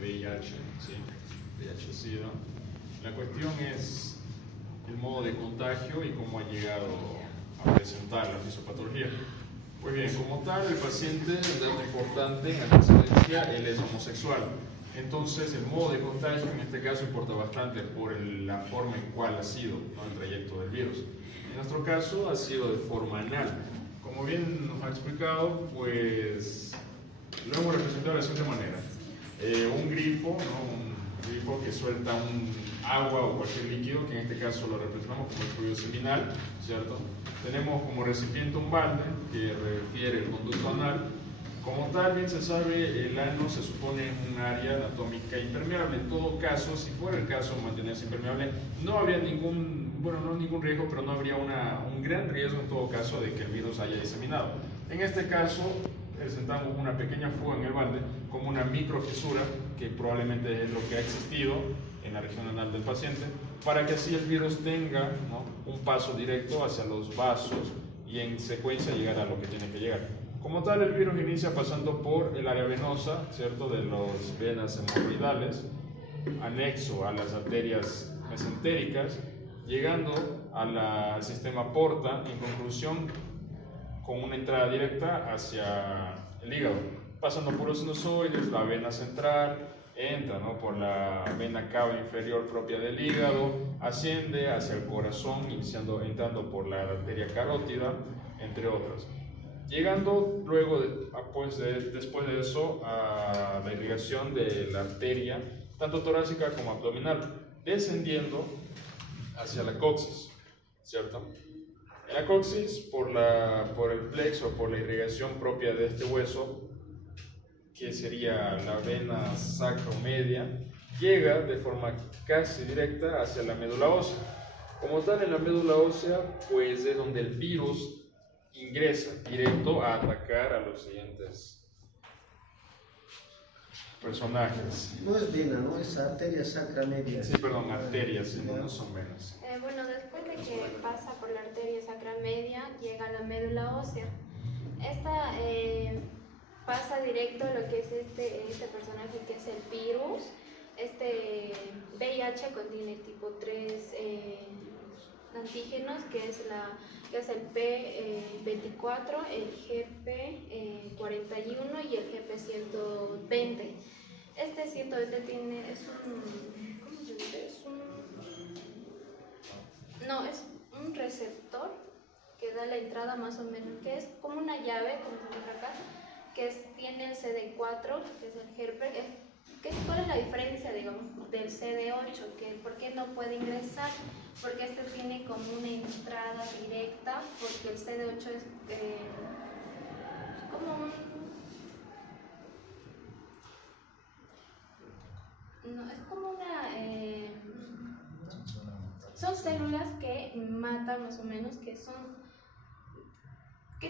de VIH, ¿sí? VIH-Sida. La cuestión es el modo de contagio y cómo ha llegado a presentar la fisiopatología. Pues bien, como tal, el paciente, un dato importante en antecedencia, él es homosexual. Entonces, el modo de contagio en este caso importa bastante por la forma en cual ha sido, ¿no?, el trayecto del virus. En nuestro caso, ha sido de forma anal. Como bien nos ha explicado, pues lo hemos representado de la siguiente manera. Un grifo, ¿no?, un grifo que suelta un agua o cualquier líquido, que en este caso lo representamos como el fluido seminal, ¿cierto? Tenemos como recipiente un balde que refiere el conducto anal. Como tal, bien se sabe, el ano se supone un área anatómica impermeable. En todo caso, si fuera el caso de mantenerse impermeable, no habría ningún riesgo, pero no habría un gran riesgo en todo caso de que el virus haya diseminado. En este caso, presentamos una pequeña fuga en el balde, como una microfisura, que probablemente es lo que ha existido en la región anal del paciente, para que así el virus tenga, ¿no?, un paso directo hacia los vasos y en secuencia llegar a lo que tiene que llegar. Como tal, el virus inicia pasando por el área venosa, ¿cierto?, de las venas hemorroidales, anexo a las arterias mesentéricas, llegando al sistema porta, en conclusión, con una entrada directa hacia el hígado, pasando por los sinusoides, la vena central, entra, ¿no?, por la vena cava inferior propia del hígado, asciende hacia el corazón, entrando por la arteria carótida, entre otras. Llegando luego, después de eso, a la irrigación de la arteria, tanto torácica como abdominal, descendiendo hacia la coxis, ¿cierto? En la coxis, por el plexo, por la irrigación propia de este hueso, que sería la vena sacromedia, llega de forma casi directa hacia la médula ósea. Como tal, en la médula ósea, pues es donde el virus ingresa directo a atacar a los siguientes personajes. No es vena, ¿no? Es arteria sacra media. Sí, perdón, arterias, no son venas. Bueno, después de que pasa por la arteria sacra media, llega a la médula ósea. Esta pasa directo a lo que es este personaje, que es el virus. Este VIH contiene tipo 3 antígenos, que es el P24, el GP41 y el GP120. Este 120 es un receptor que da la entrada más o menos, que es como una llave, como se muestra acá, tiene el CD4, que es el herpes. ¿Cuál es la diferencia, digamos, del CD8? ¿Por qué no puede ingresar? Porque este tiene como una entrada directa, porque el CD8 es como son células que matan más o menos, que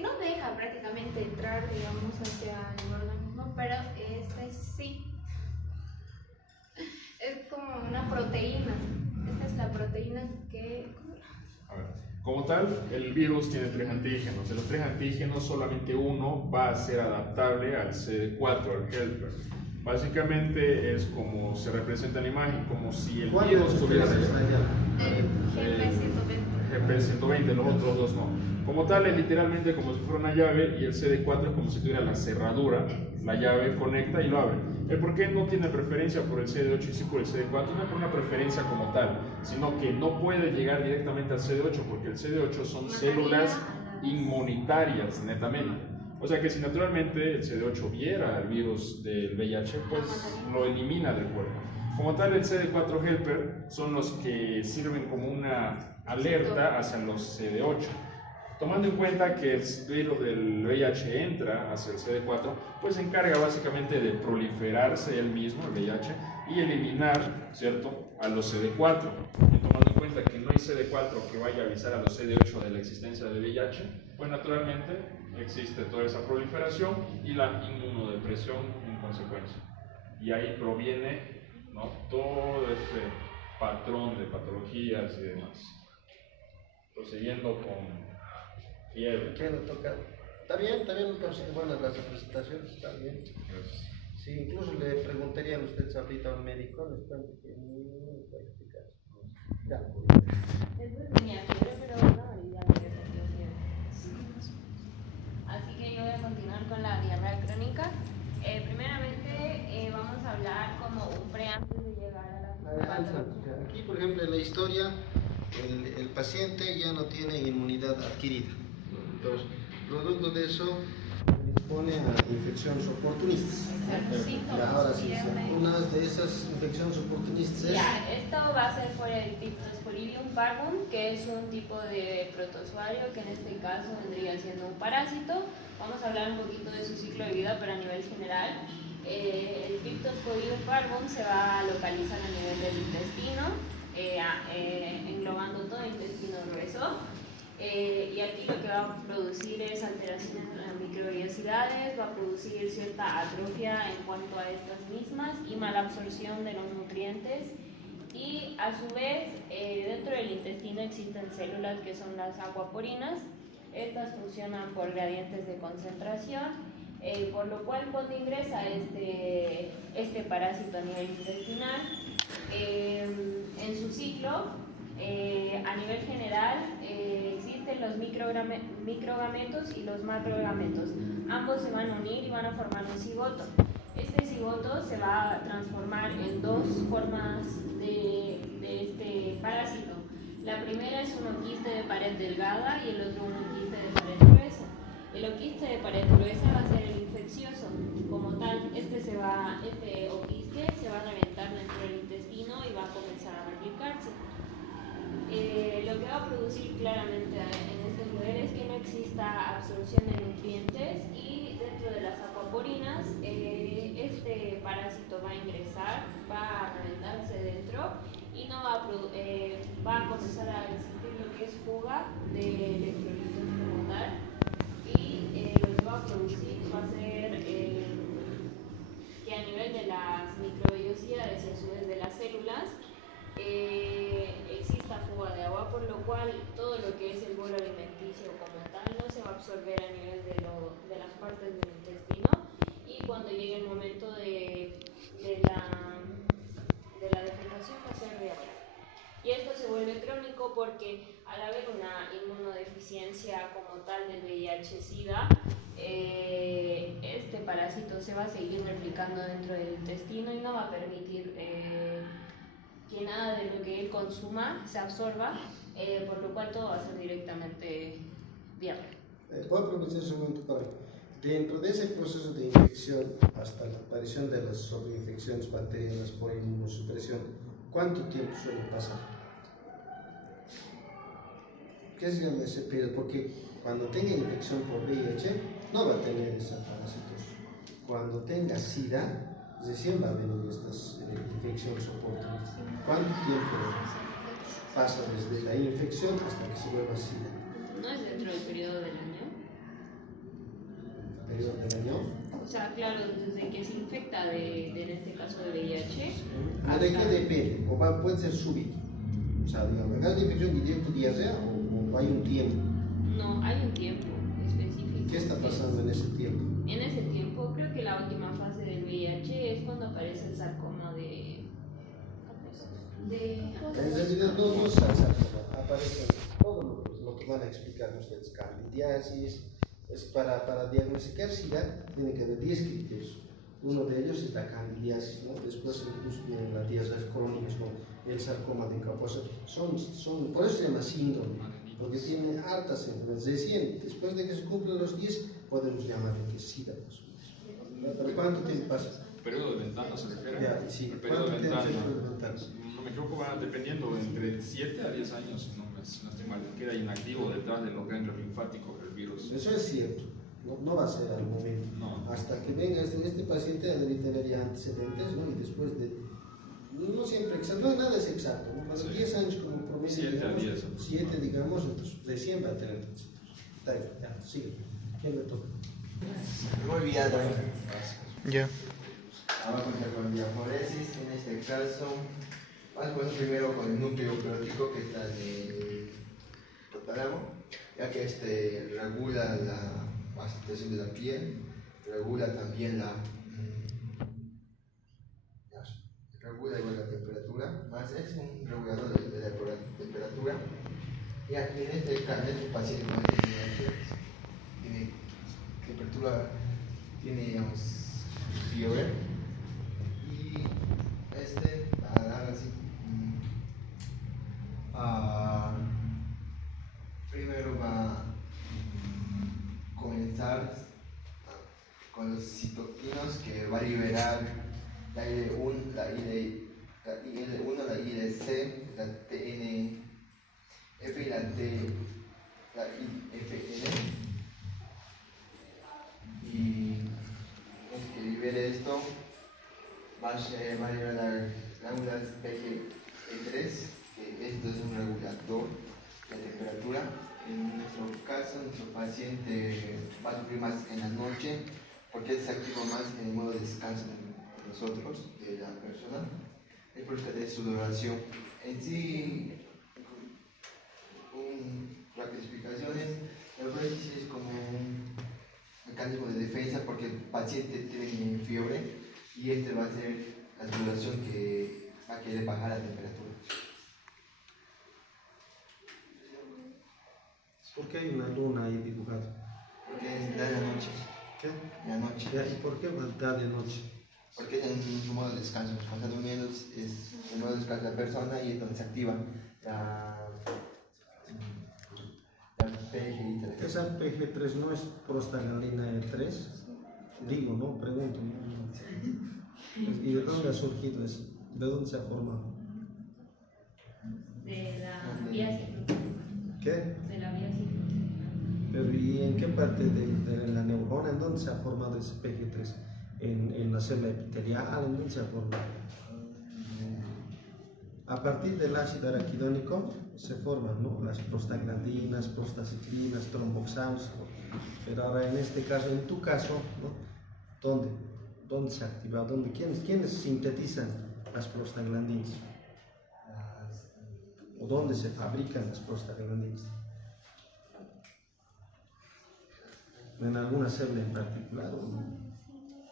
no deja prácticamente entrar, digamos, hacia el organismo, pero este sí es como una proteína. Esta es la proteína que... A ver, como tal, el virus tiene 3 antígenos. De los 3 antígenos, solamente uno va a ser adaptable al CD4, al helper. Básicamente es como se representa en la imagen, como si el virus tuviera el GP120. Los otros dos no. Como tal, es literalmente como si fuera una llave, y el CD4 es como si tuviera la cerradura. La llave conecta y lo abre. El por qué no tiene preferencia por el CD8 y sí por el CD4 no es por una preferencia como tal, sino que no puede llegar directamente al CD8, porque el CD8 son células inmunitarias, netamente. O sea que si naturalmente el CD8 viera el virus del VIH, pues lo elimina del cuerpo. Como tal, el CD4 helper son los que sirven como una alerta hacia los CD8. Tomando en cuenta que el virus del VIH entra hacia el CD4, pues se encarga básicamente de proliferarse él mismo, el VIH, y eliminar, ¿cierto?, a los CD4. Y tomando en cuenta que no hay CD4 que vaya a avisar a los CD8 de la existencia de VIH, pues naturalmente existe toda esa proliferación y la inmunodepresión en consecuencia. Y ahí proviene, ¿no?, todo este patrón de patologías y demás. Prosiguiendo con fiebre. ¿Qué nos toca? Está bien, entonces, bueno, las representaciones están bien. Gracias. Sí, incluso le preguntarían ustedes ahorita a un médico, les cuento que no puede explicar. Ya. Después tenía fiebre, pero no, y ya me había sentido fiebre. Así que yo voy a continuar con la diarrea crónica. Primeramente vamos a hablar como un antes de llegar a la patología. Aquí, por ejemplo, en la historia, el paciente ya no tiene inmunidad adquirida. Entonces, producto de eso, expone a infecciones oportunistas. Exacto, Y síntomas, ahora sí, fiebre. una de esas infecciones oportunistas es... Ya, esto va a ser por el Pictosporidium parvum, que es un tipo de protozoario que en este caso vendría siendo un parásito. Vamos a hablar un poquito de su ciclo de vida, pero a nivel general. El Pictosporidium parvum se va a localizar a nivel del intestino, englobando todo el intestino grueso. Y aquí lo que va a producir es alteraciones en las microbiosidades, va a producir cierta atrofia en cuanto a estas mismas y mala absorción de los nutrientes. Y a su vez, dentro del intestino existen células que son las acuaporinas. Estas funcionan por gradientes de concentración, por lo cual cuando ingresa este parásito a nivel intestinal, en su ciclo, a nivel general, existen los microgametos y los macrogametos. Ambos se van a unir y van a formar un cigoto. Este cigoto se va a transformar en dos formas de este parásito. La primera es un oquiste de pared delgada y el otro un oquiste de pared gruesa. El oquiste de pared gruesa va a ser el infeccioso. Como tal, este oquiste se va a reventar dentro del intestino y va a comenzar a replicarse. Lo que va a producir claramente en este nivel es que no exista absorción de nutrientes y dentro de las acuaporinas este parásito va a ingresar, va a reventarse dentro y no va a comenzar a existir lo que es fuga de electrolitos como tal, y lo que va a producir va a ser que a nivel de las microbiosidades y a su vez de las células exista fuga de agua, por lo cual todo lo que es el bolo alimenticio como tal no se va a absorber a nivel de las partes del intestino, y cuando llegue el momento de la defecación va a ser diarrea. Y esto se vuelve crónico porque al haber una inmunodeficiencia como tal del VIH-Sida, este parásito se va a seguir replicando dentro del intestino y no va a permitir que nada de lo que él consuma se absorba, por lo cual todo va a ser directamente diarrea. Voy a aprovechar ese momento para... Dentro de ese proceso de infección hasta la aparición de las sobreinfecciones bacterianas por inmunosupresión, ¿cuánto tiempo suele pasar? ¿Qué se llama ese periodo? Porque cuando tenga infección por VIH no va a tener esos parásitos. Cuando tenga SIDA, recién va a venir estas infecciones oportunas. ¿Cuánto tiempo pasa desde la infección hasta que se vuelva SIDA? ¿No es dentro del periodo del año? ¿Periodo del año? O sea, claro, desde que se infecta en este caso de VIH. ¿De qué depende? O puede ser súbito. O sea, digamos, ¿es la infección directo diarrea o hay un tiempo? No, hay un tiempo específico. ¿Qué está pasando en ese tiempo? En ese tiempo, creo que la última fase del VIH es cuando aparece el sarcoma de En realidad no se aparecen todo lo que van a explicar ustedes, candidiasis. Es para diagnosticar SIDA tiene que haber 10 criterios. Uno de ellos es la candidiasis, ¿no? Después incluso vienen las diarreas crónicas como el sarcoma de Kaposi. Por eso se llama síndrome, porque tiene hartas enfermedades. Recién, después de que se cumplen los 10, podemos llamarlo que es SIDA. ¿Pero cuánto tiempo pasa? ¿Periodo de ventana se refiere? Ya, sí. El periodo de ¿Cuánto tiempo ventana. se ventana? No me equivoco, va dependiendo entre 7 a 10 años, si no estoy mal. Queda inactivo detrás de los ganglios linfáticos del virus. Eso es cierto, no va a ser al momento. No. Hasta que venga este paciente debe tener ya antecedentes, ¿no? Y después de... No siempre exacto, no nada es exacto, ¿no? Para Sí. 10 años como promedio, 7 a 10. 7 digamos, entonces recién va a tener antecedentes. Está bien, ya, sigue. ¿Quién me toca? Muy bien, Ya. vamos a comenzar con diaforesis. En este caso, vamos a comenzar primero con el núcleo crótico, que está en el hipotálamo, ya que este regula la vasculación de la piel, regula también regula igual la temperatura, más es un regulador de la temperatura. Y aquí en este paciente no tiene temperatura, tiene digamos, fiebre, y va a dar así. Primero va a comenzar con los citoquinos que va a liberar la IL1, la IL1, la ILC, la TNF y la IFN. Y es que libere esto, va a liberar las glándulas PGE3, que esto es un regulador de temperatura. En nuestro caso, nuestro paciente va a sufrir más en la noche porque se activa más en el modo de descanso de nosotros, de la persona, es por de sudoración. En sí, la clasificación es, la euforesis es como un mecanismo de defensa porque el paciente tiene fiebre y va a ser la sudoración que va a querer bajar la temperatura. ¿Por qué hay una luna ahí dibujada? Porque es da de noche. ¿Qué? De la noche. ¿Y por qué da de noche? Porque es en su modo de descanso. Cuando está durmiendo es el modo de descanso de la persona y es donde se activa la PGI3. ¿Esa PG3 no es prostaglandina E3? Digo, ¿no? Pregunto. ¿Y de dónde ha surgido eso? ¿De dónde se ha formado? De la vía ciclótica. ¿Qué? De la vía ciclótica. Pero ¿y en qué parte de la neurona? ¿En dónde se ha formado ese PG3? ¿En la célula epitelial? ¿En dónde se ha formado? A partir del ácido araquidónico se forman, ¿no?, las prostaglandinas, prostaciclinas, tromboxanos. Pero ahora en este caso, en tu caso, ¿no?, ¿dónde se ha activado? ¿Quiénes sintetizan las prostaglandinas? ¿O dónde se fabrican las prostaglandinas? ¿En alguna célula en particular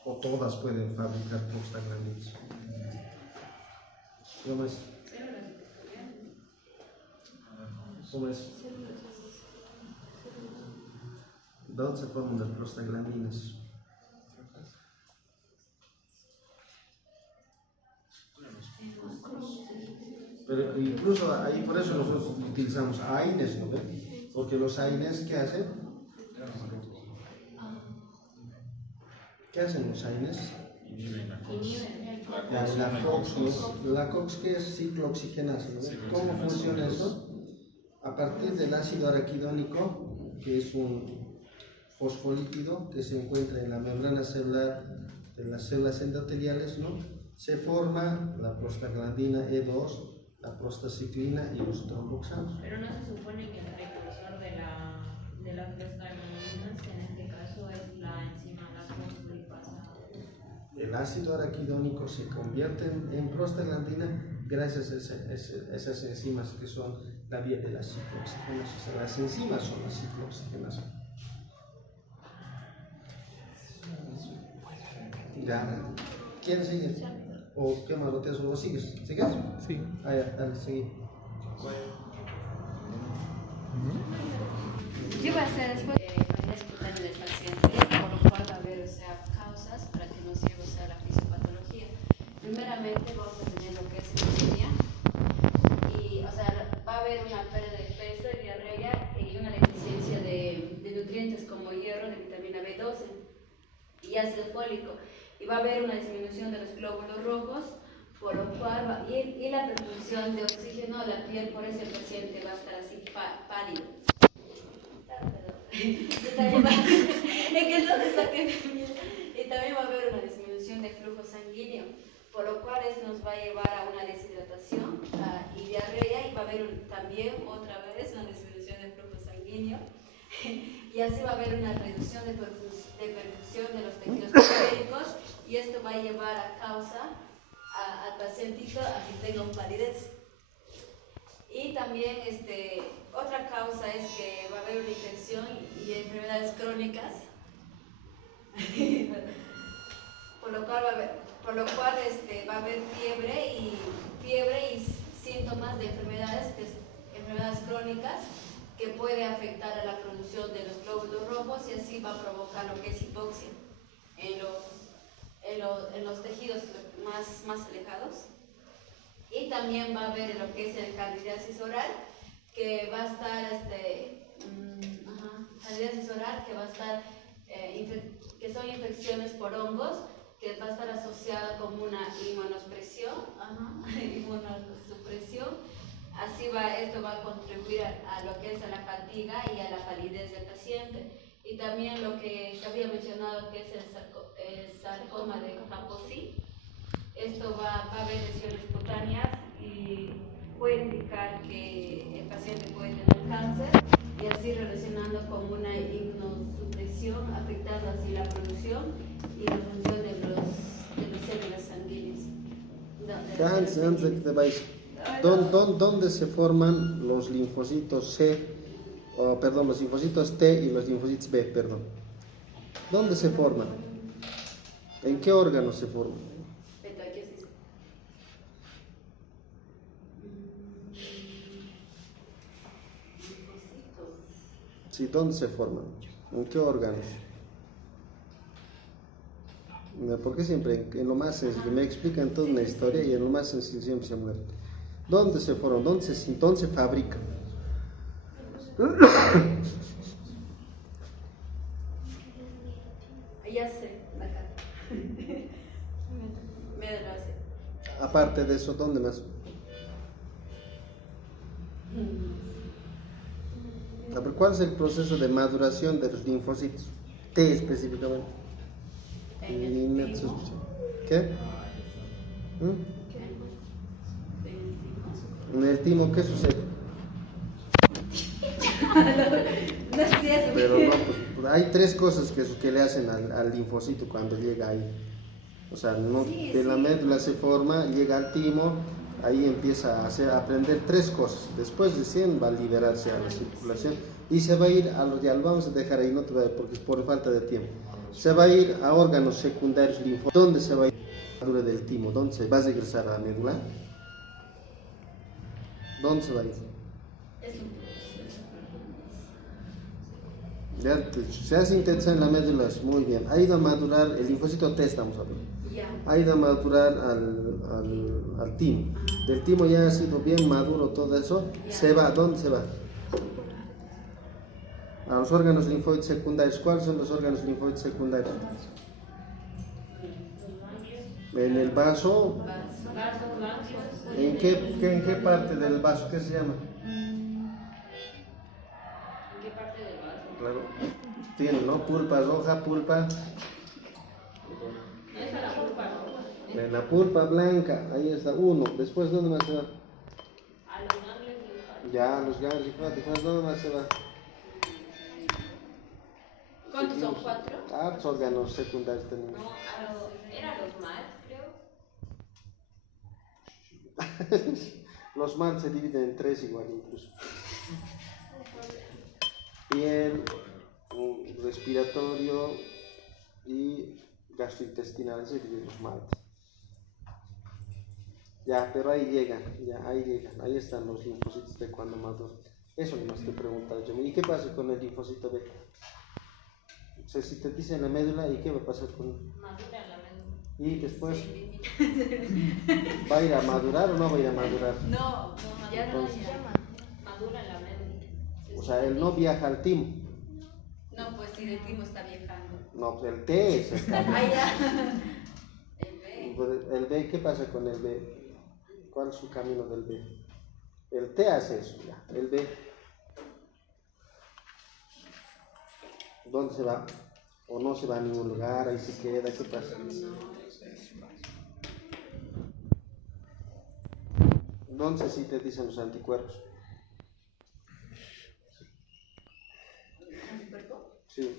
o todas pueden fabricar prostaglandinas? ¿Cómo es? ¿Cómo es? ¿Dónde se forman las prostaglandinas? Pero incluso ahí, por eso nosotros utilizamos AINES, ¿no? Porque los AINES, ¿qué hacen? ¿Qué hacen los AINES? La COX, que es ciclooxigenasa, ¿no? ¿Cómo funciona eso? A partir del ácido araquidónico, que es un fosfolípido que se encuentra en la membrana celular de las células endoteliales, ¿no?, se forma la prostaglandina E2, la prostaciclina y los tromboxanos. Pero no se supone que el precursor de las prostaglandinas, en este caso, es la enzima lactofosfolipasa. El ácido araquidónico se convierte en prostaglandina gracias a esas enzimas que son la vía de la ciclooxigenasa. O sea, las enzimas son la ciclooxigenasa. Ya. ¿Quién sigue? ¿O qué más? ¿Lo sigues? ¿Sigues? Sí. Ah, ya, dale, sigue. Yo voy a hacer después la espontánea del paciente, por lo cual va a haber, o sea, causas para que nos lleve, o sea, la fisiopatología. Primeramente vamos a tener lo que es anemia y, o sea, va a haber una pérdida de peso, de diarrea y una deficiencia de nutrientes como hierro, de vitamina B12 y ácido fólico. Y va a haber una disminución de los glóbulos rojos, por lo cual y la perfusión de oxígeno a la piel, por eso el paciente va a estar así pálido. Y también va a haber una disminución de flujo sanguíneo, por lo cual eso nos va a llevar a una deshidratación y diarrea, y va a haber también otra vez una disminución de flujo sanguíneo, y así va a haber una reducción de perfusión de los tejidos periféricos, y esto va a llevar a causa al pacientito a que tenga palidez. Y también otra causa es que va a haber una infección y enfermedades crónicas, por lo cual va a haber por lo cual va a haber fiebre y síntomas de enfermedades crónicas que puede afectar a la producción de los glóbulos rojos y así va a provocar lo que es hipoxia en los tejidos más alejados. Y también va a haber lo que es el candidiasis oral, que va a estar candidiasis oral, que va a estar que son infecciones por hongos, que va a estar asociada con una inmunosupresión. Así esto va a contribuir a lo que es a la fatiga y a la palidez del paciente. Y también lo que se había mencionado, que es el sarcoma de Kaposi. Esto va a haber lesiones cutáneas y puede indicar que el paciente puede tener cáncer, y así relacionando con una inmunosupresión, afectando así la producción y la función de los células sanguíneas. Antes de que te vayas, ¿dónde se forman los linfocitos los linfocitos T y los linfocitos B, perdón? ¿Dónde se forman? ¿En qué órganos se forman? Sí, ¿dónde se forman? ¿En qué órganos? Porque siempre en lo más sencillo me explican toda una historia y en lo más sencillo siempre se muere. ¿Dónde se forman? ¿Dónde se fabrican? Ya sé, acá. Me lo hace. Aparte de eso, ¿dónde más? ¿Cuál es el proceso de maduración de los linfocitos? T específicamente. ¿Qué? En el timo, ¿qué sucede? Pero no, pues hay tres cosas que le hacen al linfocito cuando llega ahí. O sea, de la médula se forma, llega al timo, ahí empieza a aprender tres cosas. Después recién va a liberarse a la circulación y se va a ir ya lo vamos a dejar ahí, no te voy a, porque es por falta de tiempo. Se va a ir a órganos secundarios linfóticos. ¿Dónde se va a ir la madura del timo? ¿Dónde se va a regresar a la médula? ¿Dónde se va a ir? Ya se ha sintetizado en la médula, muy bien. Ha ido a madurar el linfocito T, estamos hablando. Ha ido a madurar al timo. Del timo ya ha sido bien maduro todo eso. Se va, ¿dónde se va? A los órganos linfóides secundarios. ¿Cuáles son los órganos linfóides secundarios? En el vaso. ¿En qué parte del vaso? ¿Qué se llama? Claro, tiene, ¿no? Pulpa roja, pulpa. En la pulpa blanca, ahí está uno. Después, ¿dónde más se va? A los ganglios linfáticos. Ya, los ganglios linfáticos, ¿dónde más se va? ¿Cuántos son? ¿4? Los órganos secundarios tenemos. No, era los MAD, creo. Los MAD se dividen en 3 igual incluso. Piel, respiratorio y gastrointestinal, se dividen los MAD. Ya, pero ahí llegan, ahí están los linfocitos de cuando maduran. Eso nomás te preguntaba yo. ¿Y qué pasa con el linfocito B? Se sintetiza en la médula, ¿y qué va a pasar con él? Madura la médula. Y después, ¿va a ir a madurar o no va a ir a madurar? No, ya no. Entonces, Madura la médula. o sea, él no viaja al timo. No, pues si el timo está viajando. No, pues el T se está. Ah, ya. El B. El B, ¿qué pasa con el B? ¿Cuál es su camino del B? El T hace eso, ya. El B, ¿dónde se va? ¿O no se va a ningún lugar? Ahí se queda, ¿qué pasa? ¿Dónde se sintetizan los anticuerpos? ¿Anticuerpo? Sí.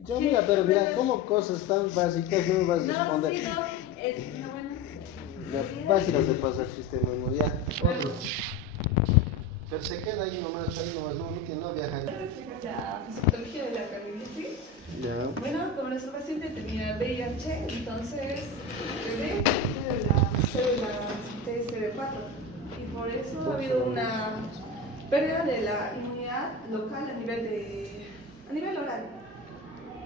Yo mira, pero mira, como cosas tan básicas no me vas a responder. No, sí, no. Es una buena. Ya, fáciles de pasar sistema inmune. Ya, otro. Pero se queda ahí nomás, no viaja. La fisiopatología de la carditis. Ya. Bueno, como nuestro paciente tenía VIH, entonces bebé de las células TSD4 y por eso ha habido una pérdida de la inmunidad local a nivel oral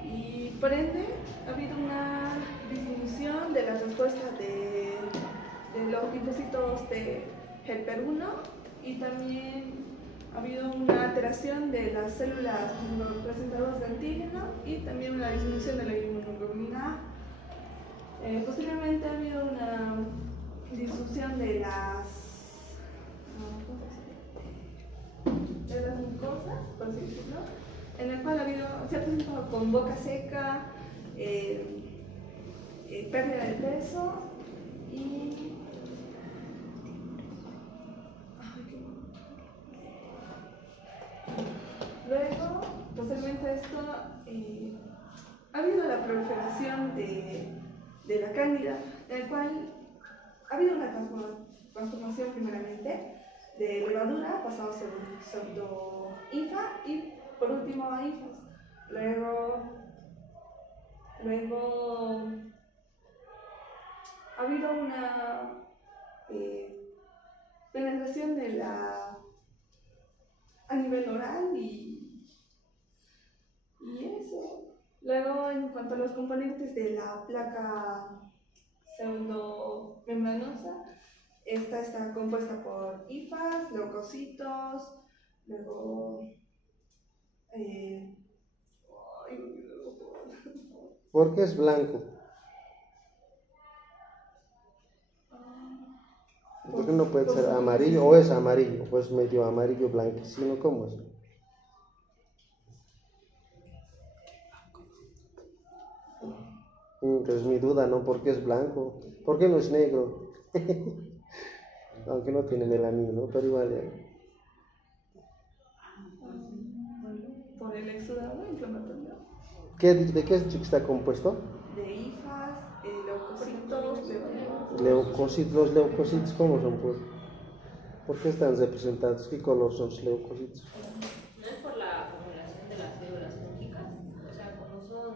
y por ende ha habido una disminución de la respuesta de los linfocitos de HELPER-1 y también ha habido una alteración de las células presentadoras de antígeno y también una disminución de la inmunoglobulina A. Posteriormente ha habido una disminución de las mucosas, por así decirlo, en el cual se ha presentado con boca seca, pérdida de peso y luego, posteriormente a esto, ha habido la proliferación de la cándida, en el cual ha habido una transformación primeramente de levadura, pasado a pseudo-INFA y por último a INFAS. Luego ha habido una penetración a nivel oral y eso. Luego, en cuanto a los componentes de la placa pseudomembranosa, esta está compuesta por hifas, leucocitos, luego ¿Por qué es blanco? ¿Por qué no puede ser amarillo? ¿O es amarillo? Pues medio amarillo blanquecino, ¿cómo es? Es mi duda, ¿no? ¿Por qué es blanco? ¿Por qué no es negro? Aunque no tiene melanina, ¿no? Pero igual por el exudado inflamatorio. ¿De qué has dicho que está compuesto? De hifas, leucocitos, Leucocitos. ¿Los leucocitos cómo son, pues? ¿Por qué están representados? ¿Qué color son los leucocitos? No es por la formulación de las células fúngicas, o sea, como son,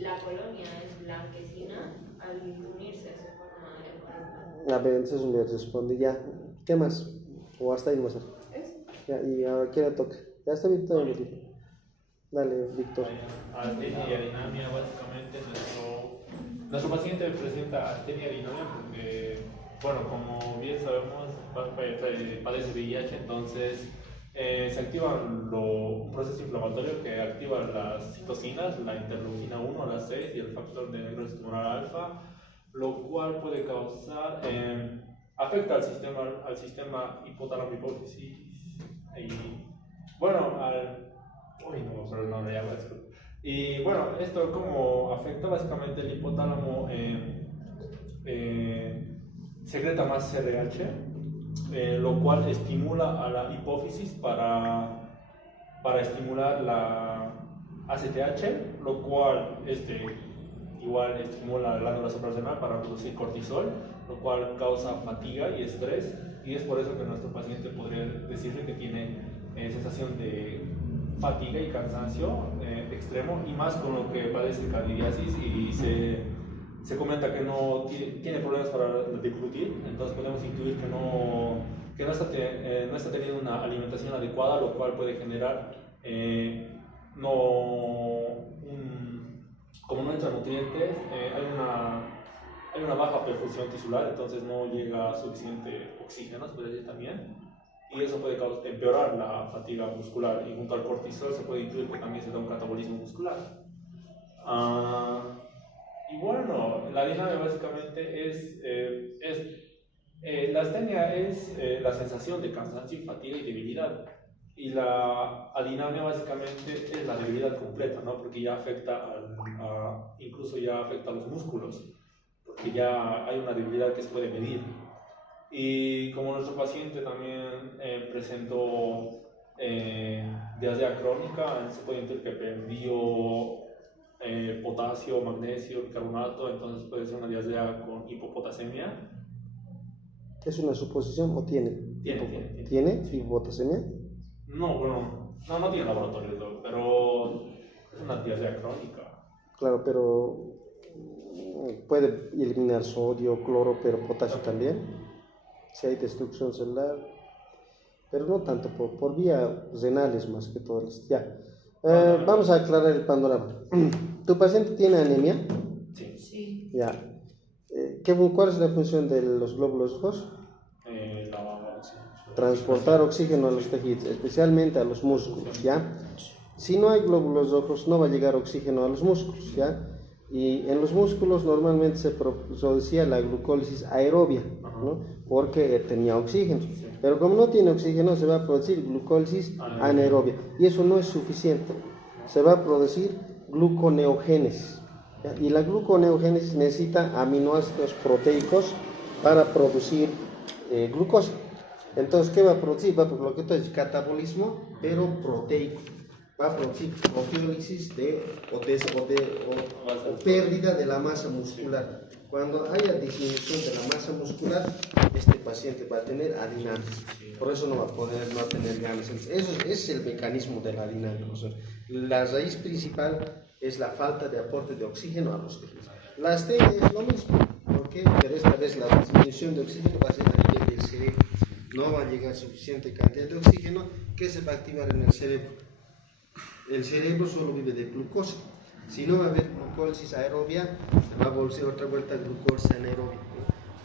la colonia es blanquecina, al unirse se forma el color blanco. A ver, entonces me responde ya. ¿Qué más? ¿O hasta ahí más? Ya, y ahora, ¿quién le toca? Ya está bien, todo bien. Dale, Víctor. Astenia y adinamia, básicamente nuestro paciente presenta astenia y adinamia porque, bueno, como bien sabemos, padece VIH, entonces se activa un proceso inflamatorio que activa las citocinas, la interleucina 1, la 6 y el factor de necrosis tumoral alfa, lo cual puede causar, afecta al sistema hipotálamo hipófisis y, bueno, uy, no me acuerdo el nombre, ya va. Y bueno, esto como afecta básicamente el hipotálamo, secreta más CRH, lo cual estimula a la hipófisis para estimular la ACTH, lo cual igual estimula la glándula suprarrenal para producir cortisol, lo cual causa fatiga y estrés, y es por eso que nuestro paciente podría decirle que tiene sensación de fatiga y cansancio extremo, y más con lo que padece candidiasis y se comenta que no tiene problemas para deglutir, entonces podemos intuir que no está teniendo una alimentación adecuada, lo cual puede generar como no entran nutrientes, hay una baja perfusión tisular, entonces no llega suficiente oxígeno, se puede decir también, y eso puede empeorar la fatiga muscular, y junto al cortisol se puede intuir que también se da un catabolismo muscular. Y bueno, la dinamia básicamente la astenia es la sensación de cansancio, fatiga y debilidad, y la adinamia básicamente es la debilidad completa, ¿no? Porque ya incluso ya afecta a los músculos, porque ya hay una debilidad que se puede medir. Y como nuestro paciente también presentó diarrea crónica, se puede intuir que perdió potasio, magnesio, bicarbonato, entonces puede ser una diarrea con hipopotasemia. ¿Es una suposición o tiene? Tiene. ¿Tiene hipopotasemia? No, bueno, no tiene laboratorio, pero es una diarrea crónica. Claro, pero puede eliminar sodio, cloro, pero potasio también. Si hay destrucción celular, pero no tanto por vía renales más que todas. Ya. Vamos a aclarar el panorama. ¿Tu paciente tiene anemia? Sí. Ya. ¿Cuál es la función de los glóbulos rojos? Transportar oxígeno a los tejidos, especialmente a los músculos, ¿ya? Si no hay glóbulos rojos, no va a llegar oxígeno a los músculos, ¿ya? Y en los músculos normalmente se producía la glucólisis aerobia, ¿no? Porque tenía oxígeno. Pero como no tiene oxígeno, se va a producir glucólisis anaerobia. Y eso no es suficiente. Se va a producir gluconeogénesis, ¿ya? Y la gluconeogénesis necesita aminoácidos proteicos para producir glucosa. Entonces, ¿qué va a producir? Va a producir lo que es catabolismo, pero proteico. Va a producir proteólisis o pérdida de la masa muscular. Cuando haya disminución de la masa muscular, este paciente va a tener adinantes. Por eso no va a tener ganas. Ese es el mecanismo de la adinante. O sea, la raíz principal es la falta de aporte de oxígeno a los tejidos. La astenia es lo mismo. ¿Por qué? Pero esta vez la disminución de oxígeno va a ser a nivel del cerebro. No va a llegar suficiente cantidad de oxígeno que se va a activar en el cerebro. El cerebro solo vive de glucosa. Si no va a haber glucólisis aerobia, se va a producir otra vuelta glucólisis anaerobia, ¿no?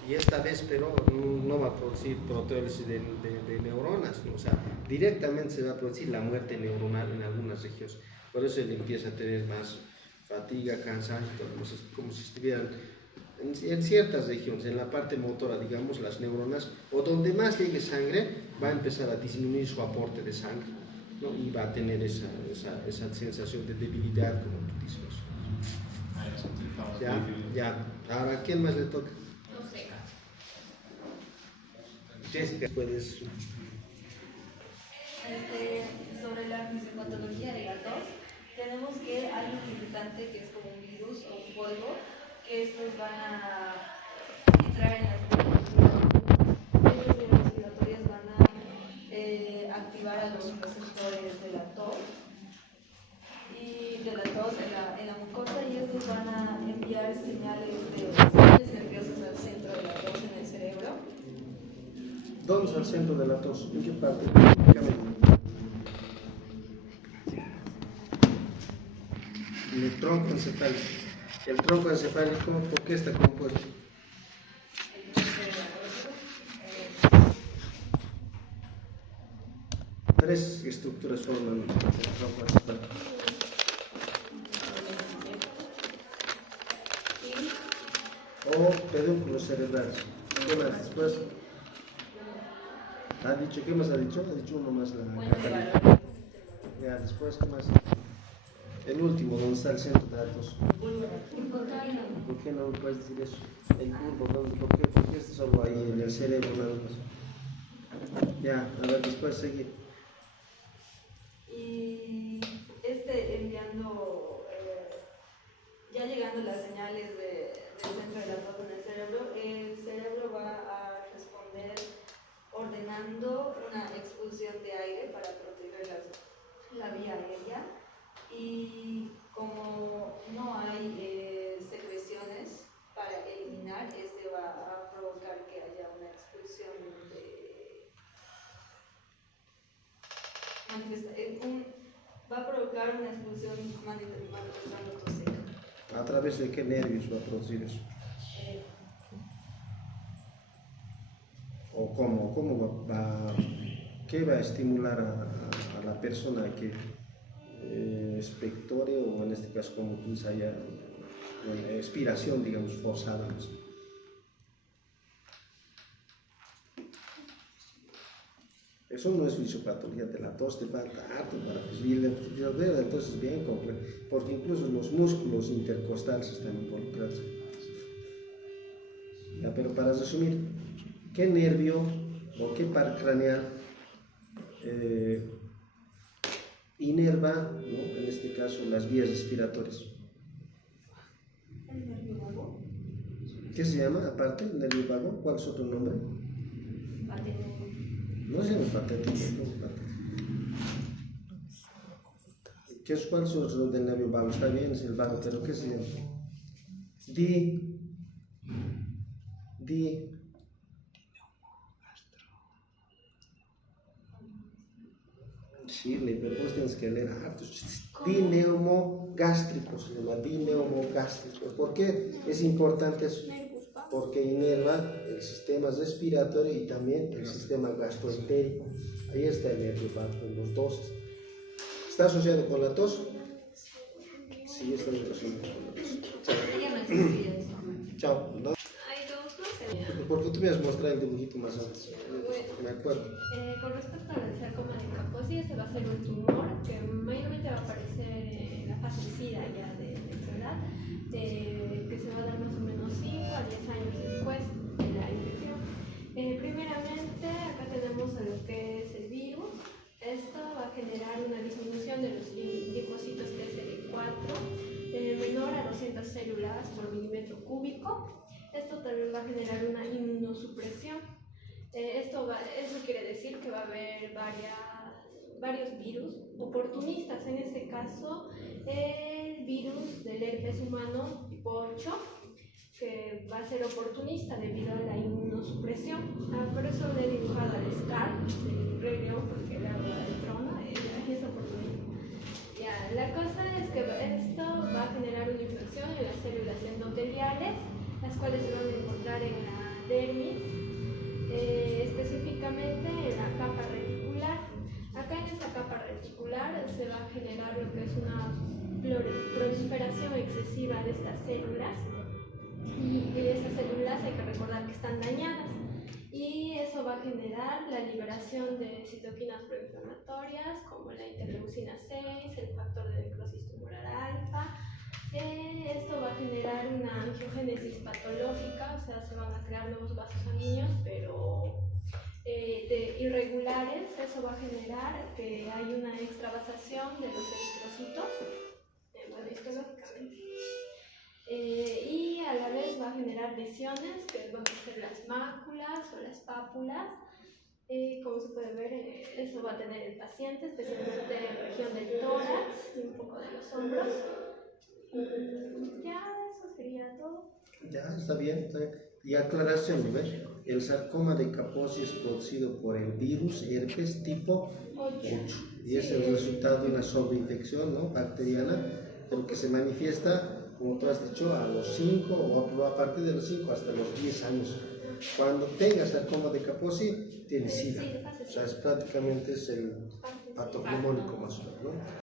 Y esta vez, pero no va a producir proteólisis de neuronas, ¿no? O sea, directamente se va a producir la muerte neuronal en algunas regiones. Por eso él empieza a tener más fatiga, cansancio, como si estuvieran en ciertas regiones, en la parte motora, digamos, las neuronas, o donde más llegue sangre, va a empezar a disminuir su aporte de sangre, ¿no? Y va a tener esa sensación de debilidad, como tú dices. Ya. Ahora, ¿a quién más le toca? Jessica, puedes. Sobre la fisiopatología de la tos, tenemos que hay un irritante que es como un virus o un polvo, que estos van a entrar en las vías respiratorias, van a activar a los receptores de la tos en la mucosa, y estos van a enviar señales nerviosas al centro de la tos en el cerebro. ¿Dónde es el centro de la tos? ¿En qué parte? El tronco encefálico. El tronco encefálico, ¿por qué está compuesto? Tres estructuras forman el tronco encefálico. O pedúnculos cerebrales. ¿Qué más después? ¿Qué más ha dicho? Ha dicho uno más, la catalina. Ya, después, ¿qué más? El último, donde está el centro de la tos. ¿Por qué no puedes decir eso? El bulbo, ¿por qué está solo ahí en el cerebro nada más? Ya, a ver, después seguir. Y enviando, ya llegando las señales del centro de la tos en el cerebro va a responder ordenando una expulsión de aire para proteger la vía aérea. Y como no hay secreciones para eliminar, va a provocar que haya una expulsión va a provocar una expulsión manifestando tos seca. ¿A través de qué nervios va a producir eso? ¿O cómo qué va a estimular a la persona que expectore, o en este caso como tú haya expiración, digamos, forzada? Eso no es fisiopatología de la tos, te falta harto para fisiopatología, entonces es bien complejo, porque incluso los músculos intercostales están involucrados. Ya, pero para resumir, ¿qué nervio o qué par craneal inerva, ¿no?, en este caso, las vías respiratorias? ¿El nervio vago? ¿Qué se llama aparte, nervio vago? ¿Cuál es otro nombre? No es hepatitis, no es hepatitis. ¿Cuál es el rol del nervio vago? Está bien, es el vago, pero ¿qué se llama? Shirley, pero vos tienes que leer hartos. Dineumogástrico se llama, dineumogástrico. ¿Por qué es importante eso? Porque inerva el sistema respiratorio y también el sistema gastroentérico. Ahí está el nervio vago, en los dos. ¿Está asociado con la tos? Sí, está asociado con la tos. Chao. ¿No? Hay dos, no sé. Porque tú me has mostrado el dibujito más antes. Me acuerdo. Con respecto al sarcoma de Kaposi, este va a ser un tumor que mayormente va a aparecer en la fase SIDA ya de enfermedad, que se va a dar más o menos 5 a 10 años después de la infección. Primeramente, acá tenemos a lo que es el virus. Esto va a generar una disminución de los linfocitos TCD4 menor a 200 células por milímetro cúbico. Esto también va a generar una inmunosupresión. Eso quiere decir que va a haber varios virus oportunistas. En este caso, el virus del herpes humano tipo 8, que va a ser oportunista debido a la inmunosupresión. Por eso le he dibujado al Scar del Rey León, porque el agua del trono es oportunista. Ya, la cosa es que esto va a generar una infección en las células endoteliales, las cuales se van a encontrar en la dermis, específicamente en la capa reticular. Acá en esta capa reticular se va a generar lo que es una proliferación excesiva de estas células, y estas células hay que recordar que están dañadas, y eso va a generar la liberación de citoquinas proinflamatorias como la interleucina 6, el factor de necrosis tumoral alfa. Esto va a generar una angiogénesis patológica, o sea, se van a crear nuevos vasos sanguíneos, pero irregulares. Eso va a generar que hay una extravasación de los eritrocitos, histológicamente. Y a la vez va a generar lesiones que van a ser las máculas o las pápulas. Como se puede ver, eso va a tener el paciente, especialmente en la región del tórax y un poco de los hombros. Ya, eso sería todo. Ya, está bien. Y aclaración, ¿ves? El sarcoma de Kaposi es producido por el virus herpes tipo 8 y es el resultado de una sobreinfección, ¿no?, bacteriana, pero que se manifiesta, como tú has dicho, a los 5 o a partir de los 5 hasta los 10 años. Cuando tengas sarcoma de Kaposi, tienes SIDA. O sea, prácticamente es el patognomónico más o menos, ¿no?